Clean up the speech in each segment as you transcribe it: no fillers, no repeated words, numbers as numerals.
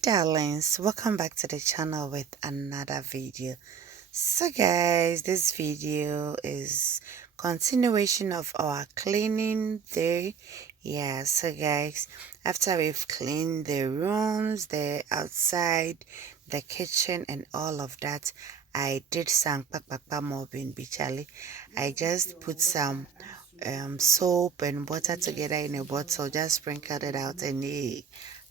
Darlings, welcome back to the channel with another video. So guys, this video is continuation of our cleaning day. Yeah, so guys, after we've cleaned the rooms, the outside, the kitchen and all of that, I did some pakpakpa mopping bichali. I just put some soap and water together in a bottle, just sprinkled it out, and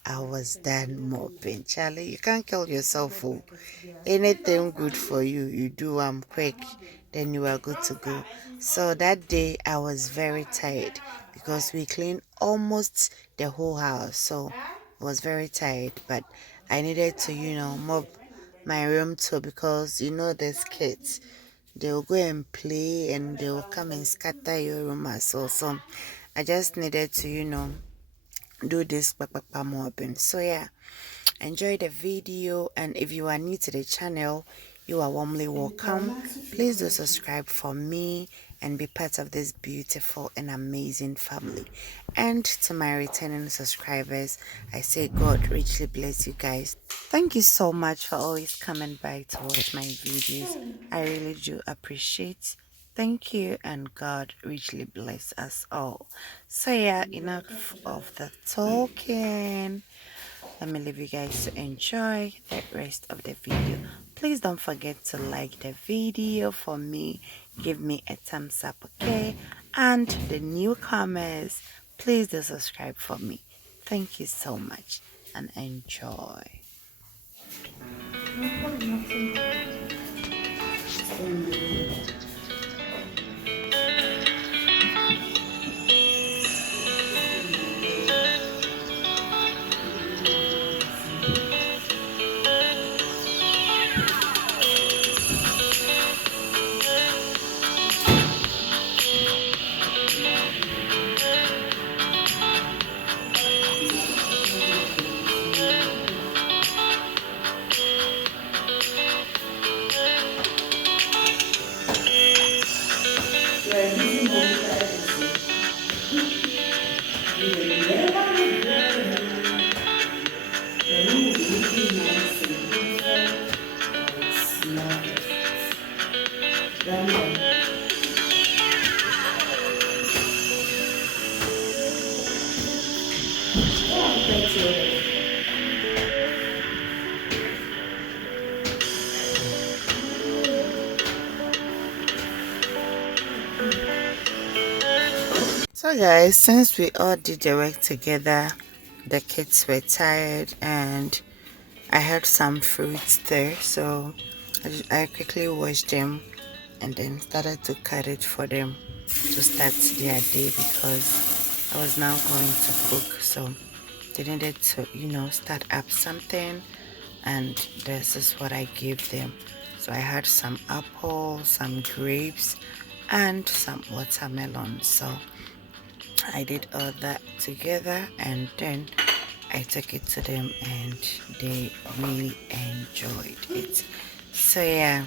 I was done mopping. Charlie, you can't kill yourself for anything good for you. You do quick, then you are good to go. So that day I was very tired because we cleaned almost the whole house. So I was very tired, but I needed to, mop my room too because there's kids. They'll go and play and they'll come and scatter your room as well. So I just needed to, do this mopping. So yeah, enjoy the video, and if you are new to the channel, you are warmly welcome. Please do subscribe for me and be part of this beautiful and amazing family. And to my returning subscribers, I say God richly bless you guys. Thank you so much for always coming by to watch my videos. I really do appreciate. Thank you, and God richly bless us all. So yeah, enough of the talking. Let me leave you guys to enjoy the rest of the video. Please don't forget to like the video for me. Give me a thumbs up, okay? And the newcomers, please do subscribe for me. Thank you so much and enjoy. So guys, since we all did the work together, the kids were tired and I had some fruits there, so I quickly washed them and then started to cut it for them to start their day because I was now going to cook. So they needed to, start up something, and this is what I gave them. So I had some apples, some grapes, and some watermelon. So I did all that together and then I took it to them and they really enjoyed it. So yeah,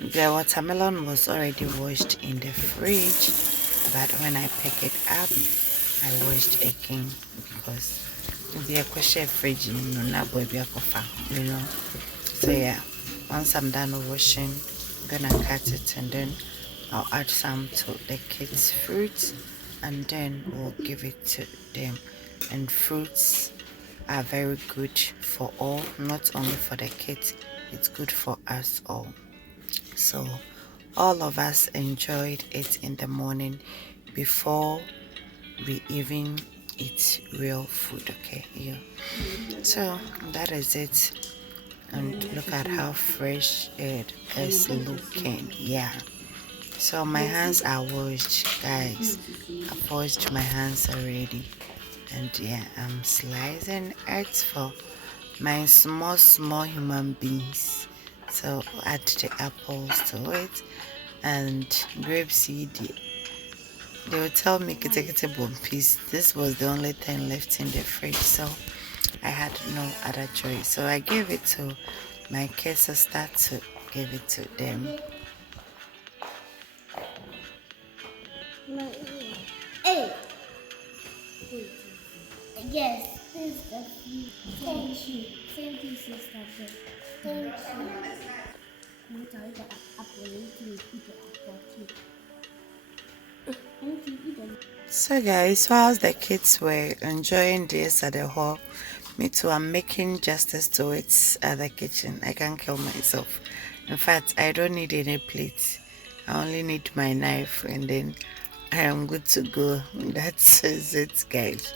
the watermelon was already washed in the fridge, but when I pick it up, I washed again because the fridge, So yeah, once I'm done washing, I'm gonna cut it and then I'll add some to the kids' fruits and then we'll give it to them. And fruits are very good for all, not only for the kids, it's good for us all. So all of us enjoyed it in the morning before we even eat real food, okay? Yeah. So that is it, and look at how fresh it is looking. Yeah. So my hands are washed, guys. I've washed my hands already, and yeah, I'm slicing it for my small human beings. So add the apples to it and grape seed. They will tell me kete bomb piece. This was the only thing left in the fridge, so I had no other choice. So I gave it to my kid sister to give it to them. Hey. Yes. Thank you. Thank you, Sister Joy. Thank you. So guys, whilst the kids were enjoying this at the hall, me too, I'm making justice to it at the kitchen. I can't kill myself. In fact, I don't need any plates. I only need my knife and then I am good to go. That is it, guys.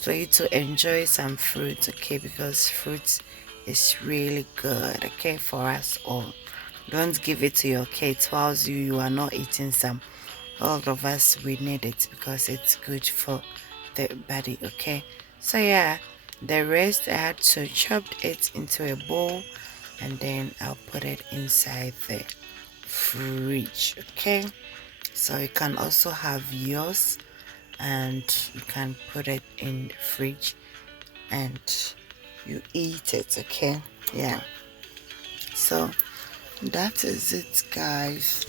For you to enjoy some fruit, okay, because fruit is really good, okay, for us all. Don't give it to your kids whilst you are not eating some. All of us, we need it because it's good for the body, okay. So yeah, the rest I had to chop it into a bowl and then I'll put it inside the fridge, okay. So you can also have yours and you can put it in the fridge and you eat it, okay. Yeah, so that is it, guys.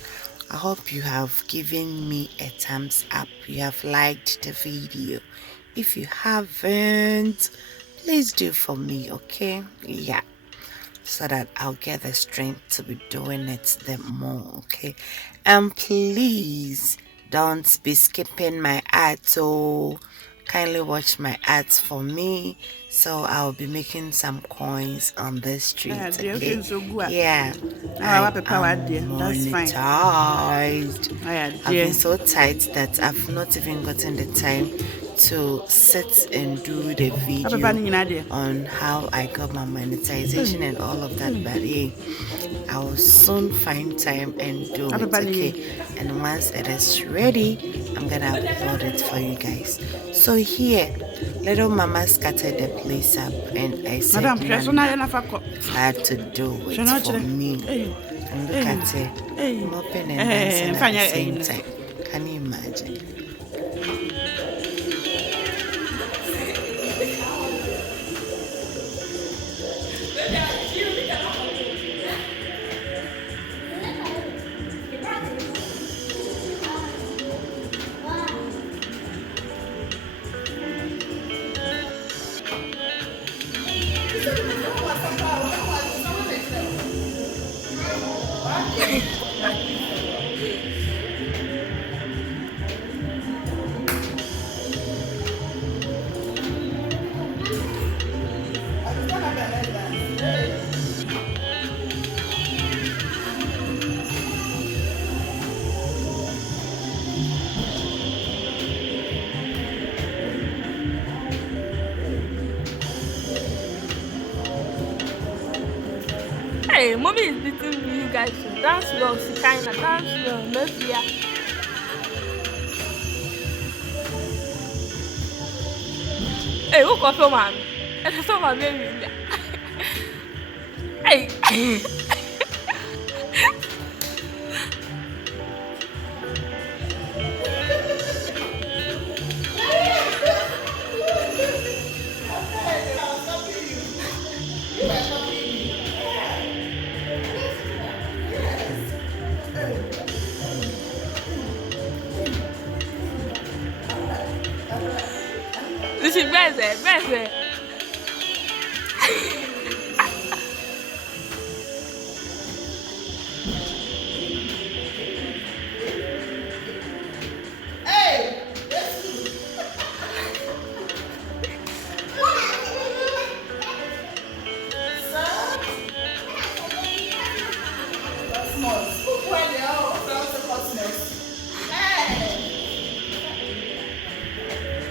I hope you have given me a thumbs up, you have liked the video. If you haven't, please do for me, okay. Yeah, so that I'll get the strength to be doing it the more, okay. And please don't be skipping my ads, so kindly watch my ads for me, so I'll be making some coins on the street, okay. Yeah, I am monetized. I've been so tight that I've not even gotten the time to sit and do the video on how I got my monetization and all of that, but hey, I will soon find time and do it, okay. And once it is ready, I'm gonna upload it for you guys. So here, little mama scattered the place up and I said I had to do it for me. And look at it, mopping and dancing at the same time. Can you imagine? Hey, mommy is beating me, you guys. So dance well, Sikina, dance well, Mafia. Hey, who got your man? And that's my baby. Hey, this is better.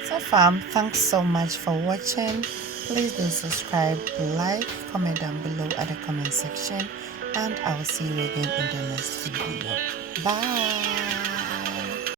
So fam, thanks so much for watching. Please do subscribe, like, comment down below at the comment section, and I will see you again in the next video. Bye.